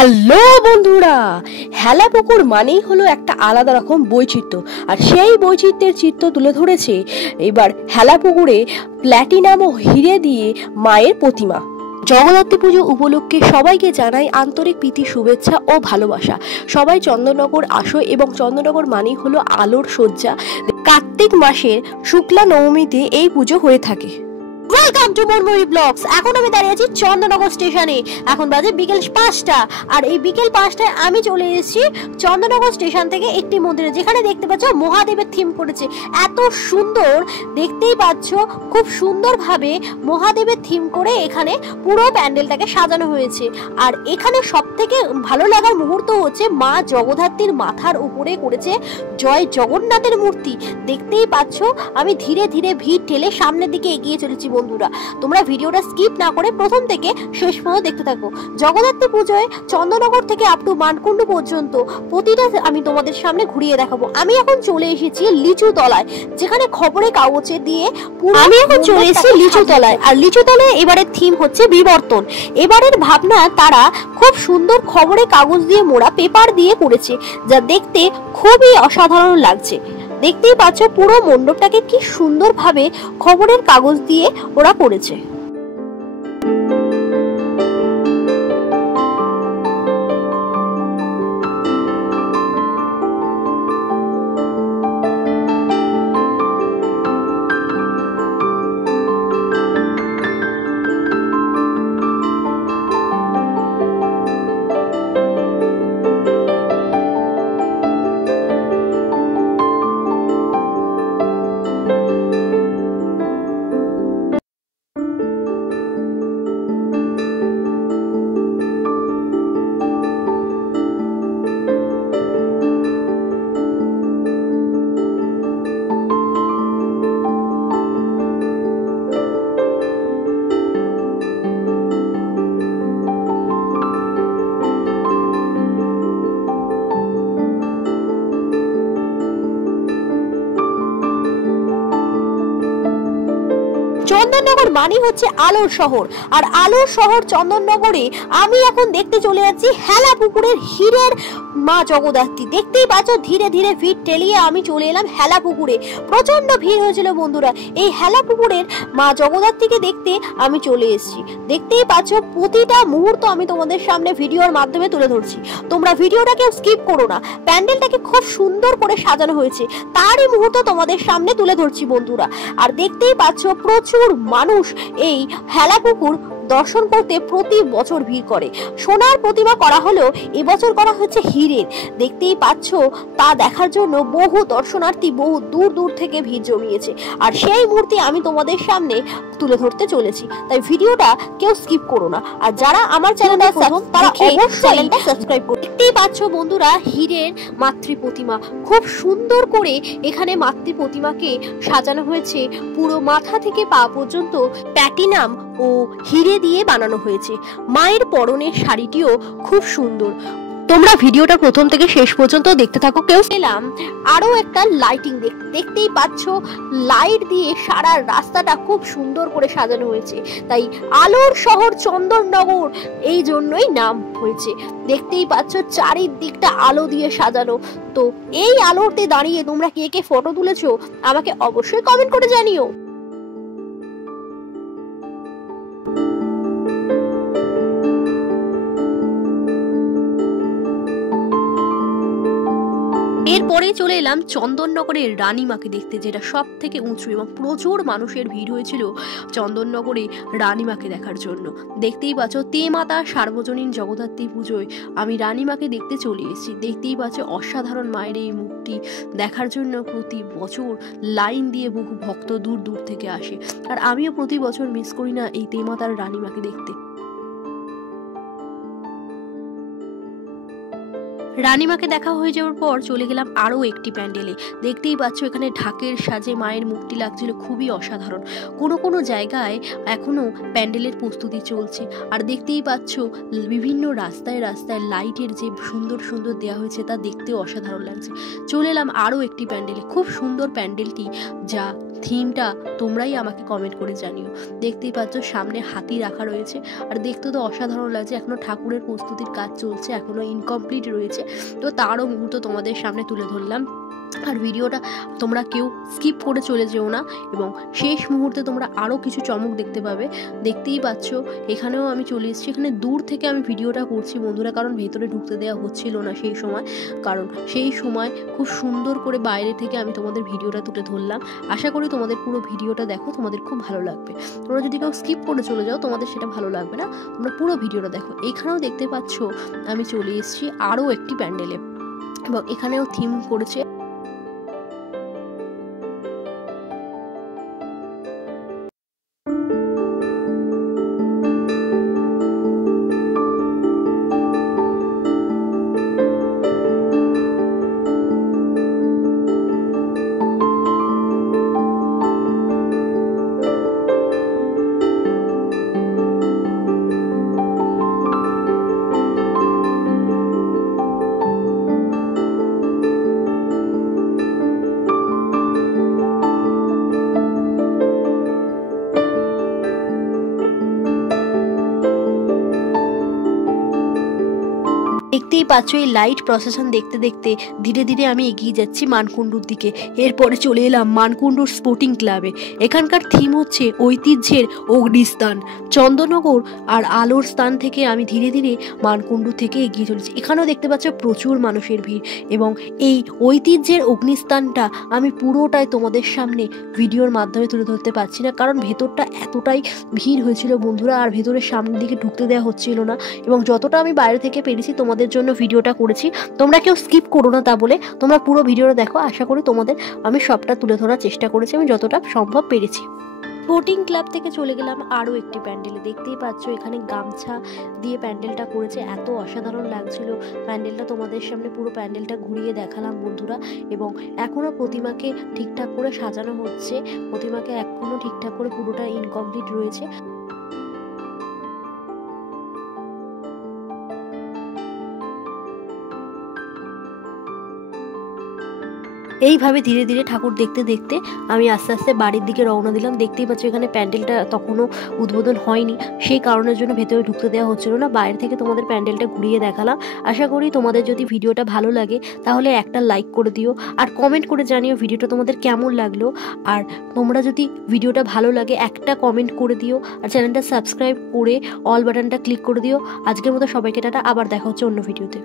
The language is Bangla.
হ্যালো বন্ধুরা, হেলাপুকুর মানেই হলো একটা আলাদা রকম বৈচিত্র্য। আর সেই বৈচিত্র্যের চিত্র তুলে ধরেছে এবার হেলাপুকুরে প্ল্যাটিনাম ও হিরে দিয়ে মায়ের প্রতিমা। জগদ্ধাত্রী পুজো উপলক্ষে সবাইকে জানাই আন্তরিক প্রীতি, শুভেচ্ছা ও ভালোবাসা। সবাই চন্দননগর আসো, এবং চন্দননগর মানেই হলো আলোর সজ্জা। কার্তিক মাসের শুক্লা নবমীতে এই পুজো হয়ে থাকে। Welcome to Monmoyuri blogs. এখন আমি দাঁড়িয়ে আছি চন্দননগর স্টেশনে। এখন বাজে বিকেল 5টা, আর এই বিকেল 5টায় আমি চলে এসেছি চন্দননগর স্টেশন থেকে একটি মন্দিরে, যেখানে দেখতে পাচ্ছ মহাদেবের থিম করেছে। এত সুন্দর, দেখতেই পাচ্ছ খুব সুন্দরভাবে মহাদেবের থিম করে এখানে পুরো প্যান্ডেলটাকে সাজানো হয়েছে। আর এখানে সব থেকে ভালো লাগার মুহূর্ত হচ্ছে মা জগদ্ধাত্রীর মাথার উপরে করেছে জয় জগন্নাথের মূর্তি। দেখতেই পাচ্ছ আমি ধীরে ধীরে ভিড় ঠেলে সামনের দিকে এগিয়ে চলেছি। বন্ধুরা, তোমরা ভিডিওটা স্কিপ না করে প্রথম থেকে শেষ পর্যন্ত দেখতে থাকো। জগদ্ধাত্রী পুজোয় চন্দননগর থেকে আপ টু মানকুণ্ডু পর্যন্ত প্রতিটা আমি তোমাদের সামনে ঘুরিয়ে দেখাবো। আমি এখন চলে এসেছি লিচু তলায়, যেখানে খবরের কাগজে দিয়ে আমি এখন চলে এসেছি লিচু তলায়। আর লিচু তলায় এবারের থিম হচ্ছে বিবর্তন। এবারের ভাবনা তারা খুব সুন্দর খবরের কাগজ দিয়ে মোড়া পেপার দিয়ে করেছে, যা দেখতে খুবই অসাধারণ লাগছে। দেখতেই পাচ্ছ পুরো মণ্ডপটাকে কি সুন্দরভাবে খবরের কাগজ দিয়ে ওরা করেছে। চন্দননগর মানে হচ্ছে আলোর শহর, আর আলোর শহর চন্দননগরে আমি এখন দেখতে চলে যাচ্ছি হেলাপুকুরের হীরের মা জগদ্ধাত্রী। দেখতেই পাচ্ছ ধীরে ধীরে ভিড় ঠেলিয়ে আমি চলে এলাম হেলাপুকুরে। প্রচন্ড ভিড় হয়েছিল বন্ধুরা। এই হেলাপুকুরের মা জগদ্ধাত্রীকে দেখতে আমি চলে এসেছি। দেখতেই পাচ্ছ প্রতিটা মুহূর্ত আমি তোমাদের সামনে ভিডিওর মাধ্যমে তুলে ধরছি। তোমরা ভিডিওটাকে স্কিপ করো না। প্যান্ডেলটাকে খুব সুন্দর করে সাজানো হয়েছে, তারই মুহূর্ত তোমাদের সামনে তুলে ধরছি বন্ধুরা। আর দেখতেই পাচ্ছ প্রচুর মানুষ এই হেলাপুকুর দর্শন করতে প্রতি বছর ভিড় করে। সোনার প্রতিমা করা হলেও এবছর করা হচ্ছে হীরের। দেখতেই পাচ্ছ তা দেখার জন্য বহু দর্শনার্থী বহু দূর দূর থেকে ভিড় জমিয়েছে। আর সেই মূর্তি আমি তোমাদের সামনে তুলে ধরতে চলেছি, তাই ভিডিওটা কেউ স্কিপ করো না। আর যারা আমার চ্যানেলটা প্রথম, তারা অবশ্যই চ্যানেলটা সাবস্ক্রাইব করো। দেখতেই পাচ্ছ বন্ধুরা হীরের মাতৃ প্রতিমা। খুব সুন্দর করে এখানে মাতৃ প্রতিমাকে সাজানো হয়েছে। পুরো মাথা থেকে পা পর্যন্ত প্ল্যাটিনাম ও হিরে দিয়ে বানানো হয়েছে। মায়ের পরনের শাড়িটিও খুব সুন্দর। তোমরা ভিডিওটা প্রথম থেকে শেষ পর্যন্ত দেখতে থাকো। কেউ পেলাম আরো একটা লাইটিং দেখতেই পাচ্ছ, লাইট দিয়ে সারা রাস্তাটা খুব সুন্দর করে সাজানো হয়েছে। তাই আলোর শহর চন্দননগর এই জন্যই নাম হয়েছে। দেখতেই পাচ্ছ চারিদিকটা আলো দিয়ে সাজানো। তো এই আলোতে দাঁড়িয়ে তোমরা কে কে ফটো তুলেছো আমাকে অবশ্যই কমেন্ট করে জানিও। এরপরে চলে এলাম চন্দননগরের রানীমাকে দেখতে, যেটা সব থেকে উঁচু, এবং প্রচুর মানুষের ভিড় হয়েছিল চন্দননগরে রানীমাকে দেখার জন্য। দেখতেই পাচ্ছ তেমাতা সার্বজনীন জগদ্ধাত্রী পুজোয় আমি রানীমাকে দেখতে চলে এসেছি। দেখতেই পাচ্ছ অসাধারণ মায়ের এই মুখটি দেখার জন্য প্রতি বছর লাইন দিয়ে বহু ভক্ত দূর দূর থেকে আসে। আর আমিও প্রতি বছর মিস করি না এই তেমাতার রানীমাকে দেখতে। রানীমাকে দেখা হয়ে যাওয়ার পর চলে গেলাম আরও একটি প্যান্ডেলে। দেখতেই পাচ্ছ এখানে ঢাকের সাজে মায়ের মুখটি লাগছিল খুবই অসাধারণ। কোনো কোনো জায়গায় এখনও প্যান্ডেলের প্রস্তুতি চলছে। আর দেখতেই পাচ্ছ বিভিন্ন রাস্তায় রাস্তায় লাইটের যে সুন্দর সুন্দর দেওয়া হয়েছে তা দেখতেও অসাধারণ লাগছে। চলে এলাম আরও একটি প্যান্ডেলে। খুব সুন্দর প্যান্ডেলটি, যা থিমটা তোমরাই আমাকে কমেন্ট করে জানিও। দেখতেই পাচ্ছ সামনে হাতি রাখা রয়েছে, আর দেখতে তো অসাধারণ লাগছে। এখনও ঠাকুরের প্রস্তুতির কাজ চলছে, এখনও ইনকমপ্লিট রয়েছে, তো তারও মুহূর্ত তোমাদের সামনে তুলে ধরলাম। আর ভিডিওটা তোমরা কেউ স্কিপ করে চলে যেও না, এবং শেষ মুহূর্তে তোমরা আরও কিছু চমক দেখতে পাবে। দেখতেই পাচ্ছ এখানেও আমি চলে এসেছি। এখানে দূর থেকে আমি ভিডিওটা করছি বন্ধুরা, কারণ ভেতরে ঢুকতে দেওয়া হচ্ছিল না সেই সময়, কারণ সেই সময় খুব সুন্দর করে বাইরে থেকে আমি তোমাদের ভিডিওটা তুলে ধরলাম। আশা করি তোমাদের পুরো ভিডিওটা দেখো, তোমাদের খুব ভালো লাগবে। তোমরা যদি কেউ স্কিপ করে চলে যাও তোমাদের সেটা ভালো লাগবে না, তোমরা পুরো ভিডিওটা দেখো। এখানেও দেখতে পাচ্ছ আমি চলে এসেছি আরও একটি প্যান্ডেলে, এবং এখানেও থিম করেছে। দেখতেই পাচ্ছ এই লাইট প্রসেশন দেখতে দেখতে ধীরে ধীরে আমি এগিয়ে যাচ্ছি মানকুণ্ডুর দিকে। এরপরে চলে এলাম মানকুণ্ডুর স্পোর্টিং ক্লাবে। এখানকার থিম হচ্ছে ঐতিহ্যের অগ্নিস্থান। চন্দননগর আর আলোর স্থান থেকে আমি ধীরে ধীরে মানকুণ্ডু থেকে এগিয়ে চলেছি। এখানেও দেখতে পাচ্ছ প্রচুর মানুষের ভিড়, এবং এই ঐতিহ্যের অগ্নিস্থানটা আমি পুরোটাই তোমাদের সামনে ভিডিওর মাধ্যমে তুলে ধরতে পারছি না, কারণ ভেতরটা এতটাই ভিড় হয়েছিল বন্ধুরা, আর ভেতরের সামনের দিকে ঢুকতে দেওয়া হচ্ছিল না। এবং যতটা আমি বাইরে থেকে পেরেছি তোমাদের জন্য ভিডিওটা করেছি। তোমরা কেউ স্কিপ করো না তা বলে, তোমরা পুরো ভিডিওটা দেখো। আশা করি তোমাদের আমি সবটা তুলে ধরার চেষ্টা করেছি, আমি যতটা সম্ভব পেরেছি। স্পোর্টিং ক্লাব থেকে চলে গেলাম আরও একটি প্যান্ডেলে। দেখতেই পাচ্ছ এখানে গামছা দিয়ে প্যান্ডেলটা করেছে, এত অসাধারণ লাগছিল প্যান্ডেলটা। তোমাদের সামনে পুরো প্যান্ডেলটা ঘুরিয়ে দেখালাম বন্ধুরা। এবং এখনও প্রতিমাকে ঠিকঠাক করে সাজানো হচ্ছে, প্রতিমাকে এখনও ঠিকঠাক করে পুরোটা ইনকমপ্লিট রয়েছে। এইভাবে ধীরে ধীরে ঠাকুর দেখতে দেখতে আমি আস্তে আস্তে বাড়ির দিকে রওনা দিলাম। দেখতেই পাচ্ছ এখানে প্যান্ডেলটা তখনও উদ্বোধন হয়নি, সেই কারণের জন্য ভেতরে ঢুকতে দেওয়া হচ্ছিল না। বাইরে থেকে তোমাদের প্যান্ডেলটা ঘুরিয়ে দেখালাম। আশা করি তোমাদের যদি ভিডিওটা ভালো লাগে তাহলে একটা লাইক করে দিও, আর কমেন্ট করে জানিও ভিডিওটা তোমাদের কেমন লাগলো। আর তোমরা যদি ভিডিওটা ভালো লাগে একটা কমেন্ট করে দিও, আর চ্যানেলটা সাবস্ক্রাইব করে অল বাটনটা ক্লিক করে দিও। আজকের মতো সবাইকে টাটা, আবার দেখা হচ্ছে অন্য ভিডিওতে।